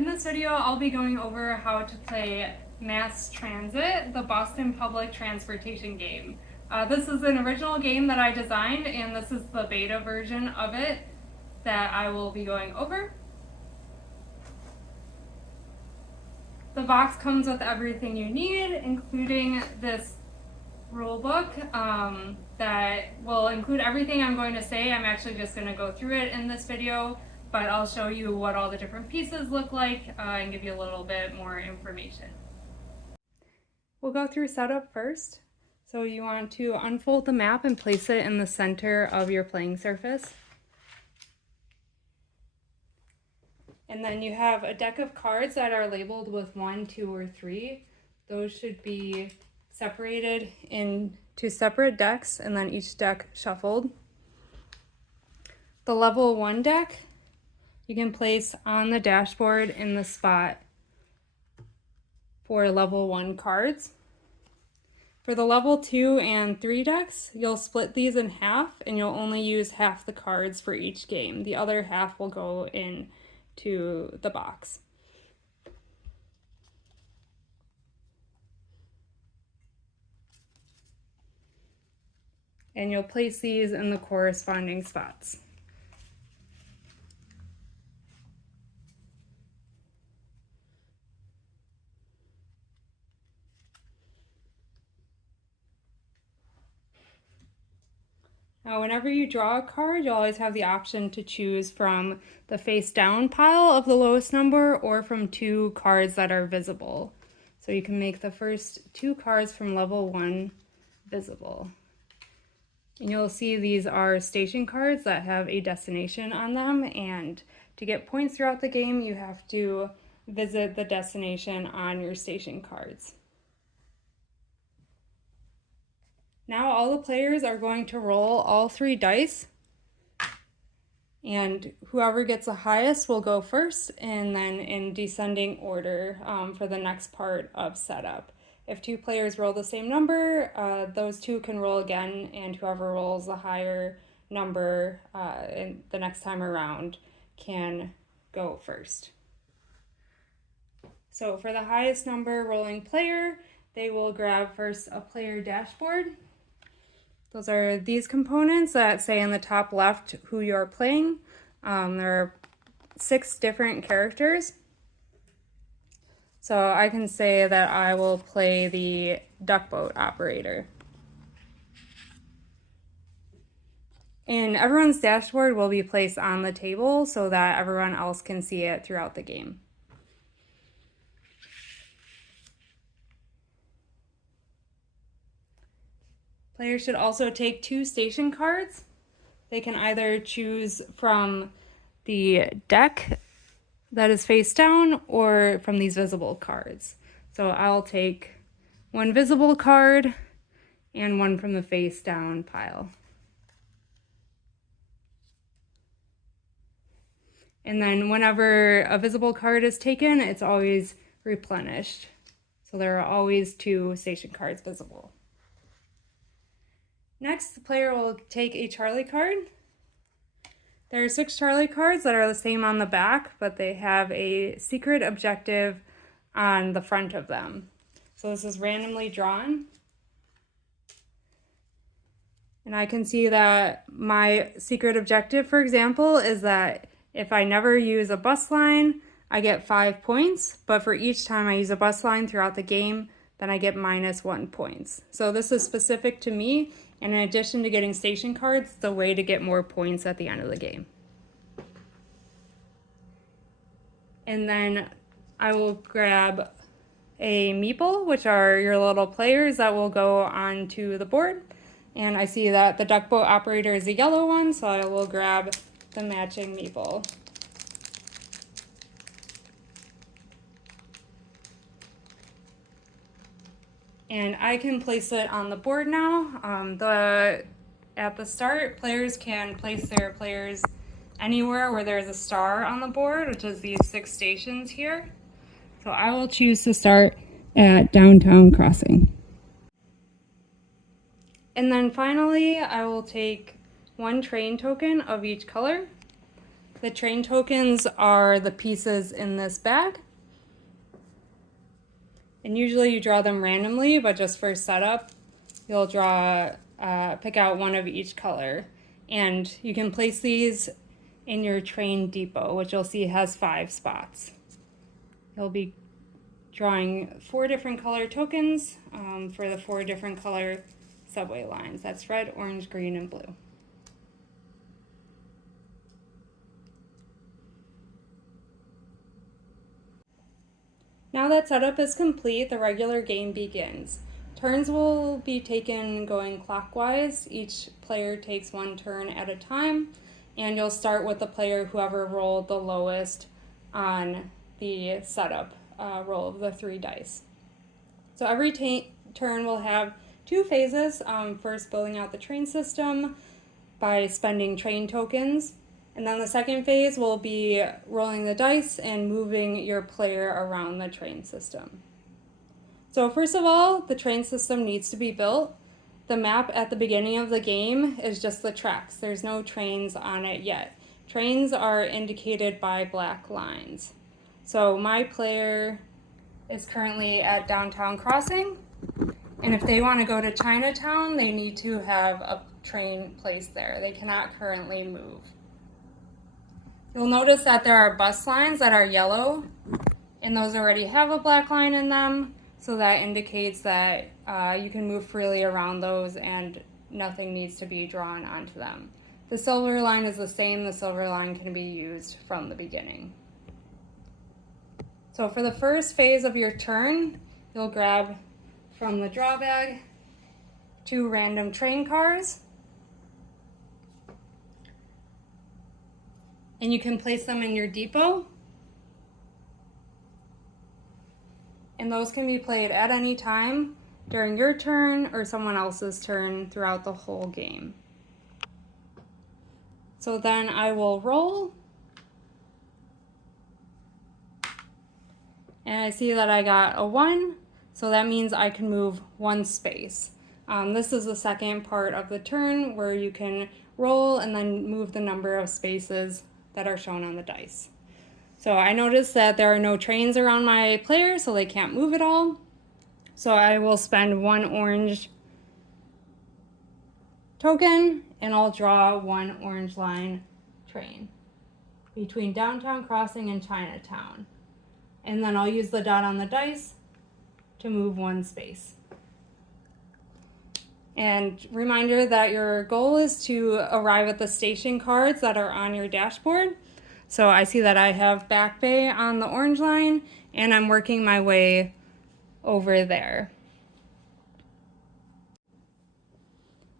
In this video, I'll be going over how to play Mass Transit, the Boston Public Transportation game. This is an original game that I designed, and this is the beta version of it that I will be going over. The box comes with everything you need, including this rule book that will include everything I'm going to say. I'm actually just going to go through it in this video, but I'll show you what all the different pieces look like and give you a little bit more information. We'll go through setup first. So you want to unfold the map and place it in the center of your playing surface. And then you have a deck of cards that are labeled with 1, 2, or 3. Those should be separated into separate decks and then each deck shuffled. The level 1 deck you can place on the dashboard in the spot for level 1 cards. For the level 2 and 3 decks, you'll split these in half and you'll only use half the cards for each game. The other half will go into the box. And you'll place these in the corresponding spots. Now, whenever you draw a card, you'll always have the option to choose from the face down pile of the lowest number or from 2 cards that are visible. So you can make the first 2 cards from level 1 visible. And you'll see these are station cards that have a destination on them, and to get points throughout the game, you have to visit the destination on your station cards. Now all the players are going to roll all 3 dice, and whoever gets the highest will go first, and then in descending order for the next part of setup. If 2 players roll the same number, those 2 can roll again, and whoever rolls the higher number the next time around can go first. So for the highest number rolling player, they will grab first a player dashboard. Those are these components that say in the top left who you're playing. There are 6 different characters. So I can say that I will play the duckboat operator. And everyone's dashboard will be placed on the table so that everyone else can see it throughout the game. Players should also take 2 station cards. They can either choose from the deck that is face down or from these visible cards. So I'll take 1 visible card and 1 from the face down pile. And then whenever a visible card is taken, it's always replenished. So there are always 2 station cards visible. Next, the player will take a Charlie card. There are 6 Charlie cards that are the same on the back, but they have a secret objective on the front of them. So this is randomly drawn. And I can see that my secret objective, for example, is that if I never use a bus line, I get 5 points, but for each time I use a bus line throughout the game, then I get -1 points. So this is specific to me, and in addition to getting station cards, it's a way to get more points at the end of the game. And then I will grab a meeple, which are your little players that will go onto the board. And I see that the duckboat operator is a yellow one, so I will grab the matching meeple. And I can place it on the board now. At the start, players can place their players anywhere where there's a star on the board, which is these 6 stations here. So I will choose to start at Downtown Crossing. And then finally, I will take 1 train token of each color. The train tokens are the pieces in this bag. And usually you draw them randomly, but just for setup, you'll pick out one of each color. And you can place these in your train depot, which you'll see has 5 spots. You'll be drawing 4 different color tokens for the 4 different color subway lines. That's red, orange, green, and blue. Now that setup is complete, the regular game begins. Turns will be taken going clockwise. Each player takes 1 turn at a time, and you'll start with the player whoever rolled the lowest on the setup roll of the 3 dice. So every turn will have 2 phases. First, building out the train system by spending train tokens. And then the second phase will be rolling the dice and moving your player around the train system. So first of all, the train system needs to be built. The map at the beginning of the game is just the tracks. There's no trains on it yet. Trains are indicated by black lines. So my player is currently at Downtown Crossing, and if they want to go to Chinatown, they need to have a train placed there. They cannot currently move. You'll notice that there are bus lines that are yellow, and those already have a black line in them, so that indicates that you can move freely around those and nothing needs to be drawn onto them. The silver line is the same. The silver line can be used from the beginning. So for the first phase of your turn, you'll grab from the draw bag 2 random train cars, and you can place them in your depot. And those can be played at any time during your turn or someone else's turn throughout the whole game. So then I will roll. And I see that I got a 1, so that means I can move 1 space. This is the second part of the turn where you can roll and then move the number of spaces that are shown on the dice. So I noticed that there are no trains around my player, so they can't move at all. So I will spend 1 orange token, and I'll draw 1 orange line train between Downtown Crossing and Chinatown. And then I'll use the dot on the dice to move 1 space. And reminder that your goal is to arrive at the station cards that are on your dashboard. So I see that I have Back Bay on the orange line, and I'm working my way over there.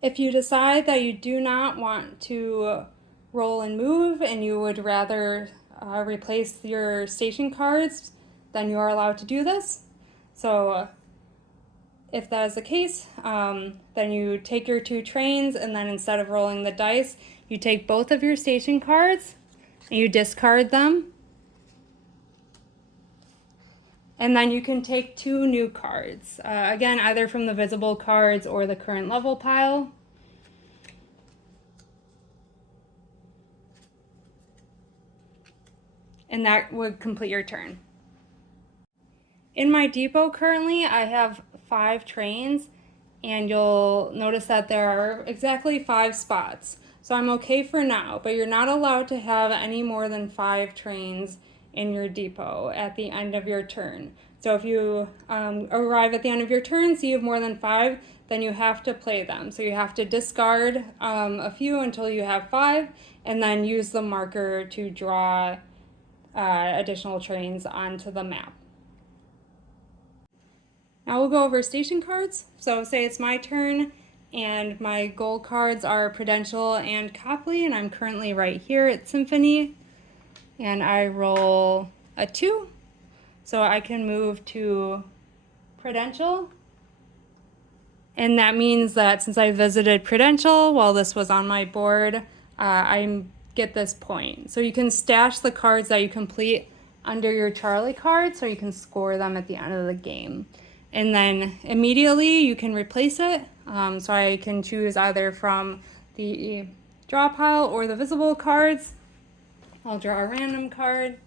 If you decide that you do not want to roll and move and you would rather replace your station cards, then you are allowed to do this. So if that is the case, then you take your 2 trains, and then instead of rolling the dice, you take both of your station cards and you discard them. And then you can take 2 new cards, again, either from the visible cards or the current level pile. And that would complete your turn. In my depot currently, I have 5 trains, and you'll notice that there are exactly 5 spots. So I'm okay for now, but you're not allowed to have any more than 5 trains in your depot at the end of your turn. So if you arrive at the end of your turn, so you have more than 5, then you have to play them. So you have to discard a few until you have 5, and then use the marker to draw additional trains onto the map. Now we'll go over station cards. So say it's my turn, and my goal cards are Prudential and Copley, and I'm currently right here at Symphony, and I roll a 2, so I can move to Prudential, and that means that since I visited Prudential while this was on my board, I get this point. So you can stash the cards that you complete under your Charlie card, so you can score them at the end of the game. And then immediately you can replace it. So I can choose either from the draw pile or the visible cards. I'll draw a random card.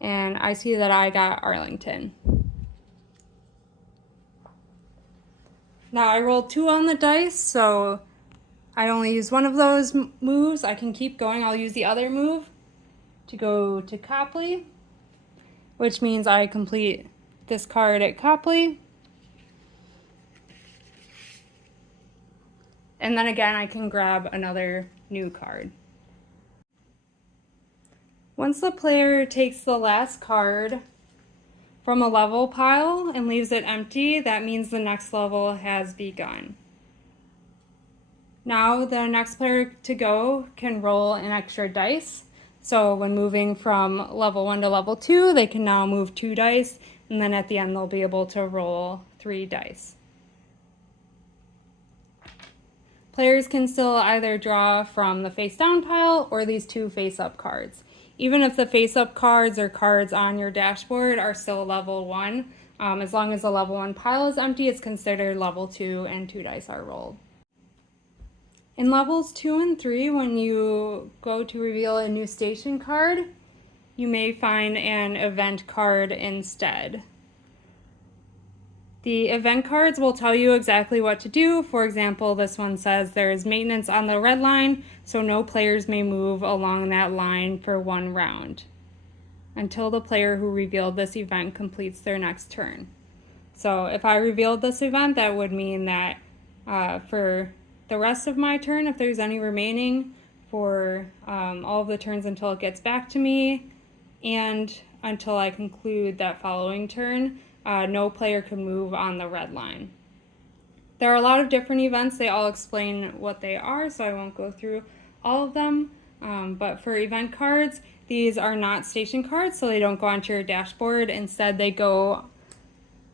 And I see that I got Arlington. Now I rolled 2 on the dice, so I only use one of those moves. I can keep going. I'll use the other move to go to Copley, which means I complete this card at Copley. And then again, I can grab another new card. Once the player takes the last card from a level pile and leaves it empty, that means the next level has begun. Now the next player to go can roll an extra dice. So when moving from level 1 to level 2, they can now move 2 dice, and then at the end they'll be able to roll 3 dice. Players can still either draw from the face down pile or these 2 face up cards. Even if the face up cards or cards on your dashboard are still level 1, as long as the level 1 pile is empty, it's considered level 2 and 2 dice are rolled. In levels 2 and 3, when you go to reveal a new station card, you may find an event card instead. The event cards will tell you exactly what to do. For example, this one says there is maintenance on the red line, so no players may move along that line for 1 round until the player who revealed this event completes their next turn. So if I revealed this event, that would mean that for the rest of my turn, if there's any remaining, for all of the turns until it gets back to me and until I conclude that following turn, no player can move on the red line. There are a lot of different events. They all explain what they are, so I won't go through all of them. But for event cards, these are not station cards, so they don't go onto your dashboard. Instead, they go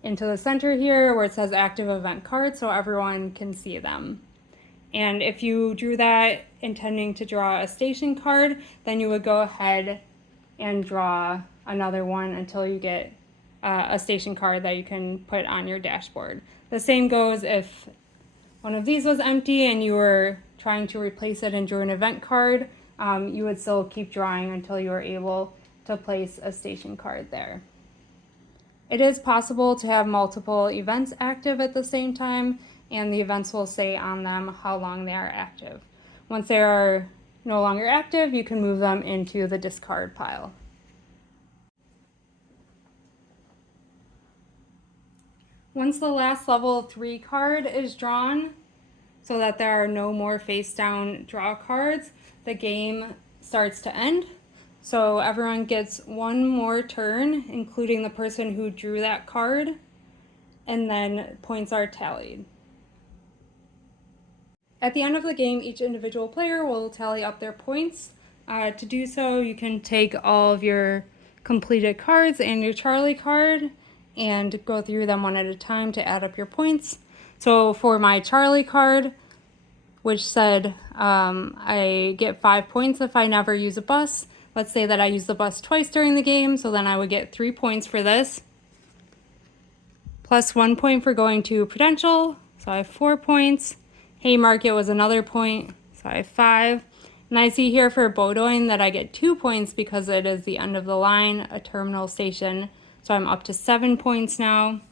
into the center here where it says active event cards, so everyone can see them. And if you drew that intending to draw a station card, then you would go ahead and draw another one until you get a station card that you can put on your dashboard. The same goes if one of these was empty and you were trying to replace it and drew an event card, you would still keep drawing until you were able to place a station card there. It is possible to have multiple events active at the same time, and the events will say on them how long they are active. Once they are no longer active, you can move them into the discard pile. Once the last level 3 card is drawn, so that there are no more face down draw cards, the game starts to end. So everyone gets 1 more turn, including the person who drew that card, and then points are tallied. At the end of the game, each individual player will tally up their points. To do so, you can take all of your completed cards and your Charlie card and go through them one at a time to add up your points. So for my Charlie card, which said I get 5 points if I never use a bus. Let's say that I use the bus twice during the game, so then I would get 3 points for this. Plus 1 point for going to Prudential, so I have 4 points. Haymarket was another point, so I have 5. And I see here for Bowdoin that I get 2 points because it is the end of the line, a terminal station. So I'm up to 7 points now.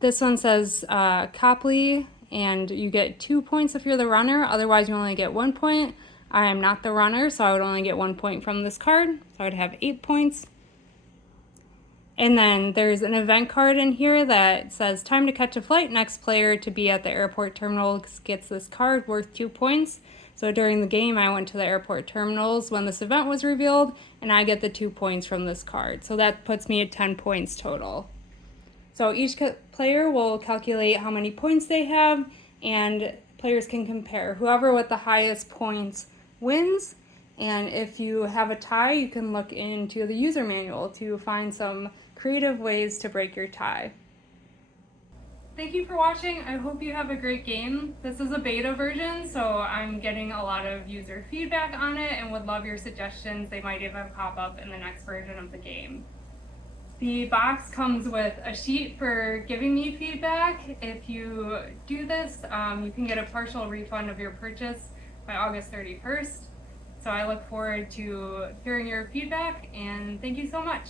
This one says Copley, and you get 2 points if you're the runner. Otherwise, you only get 1 point. I am not the runner, so I would only get 1 point from this card. So I would have 8 points. And then there's an event card in here that says time to catch a flight. Next player to be at the airport terminal gets this card worth 2 points. So during the game, I went to the airport terminals when this event was revealed, and I get the 2 points from this card. So that puts me at 10 points total. So each player will calculate how many points they have, and players can compare. Whoever with the highest points wins. And if you have a tie, you can look into the user manual to find some creative ways to break your tie. Thank you for watching. I hope you have a great game. This is a beta version, so I'm getting a lot of user feedback on it and would love your suggestions. They might even pop up in the next version of the game. The box comes with a sheet for giving me feedback. If you do this, you can get a partial refund of your purchase by August 31st. So I look forward to hearing your feedback, and thank you so much.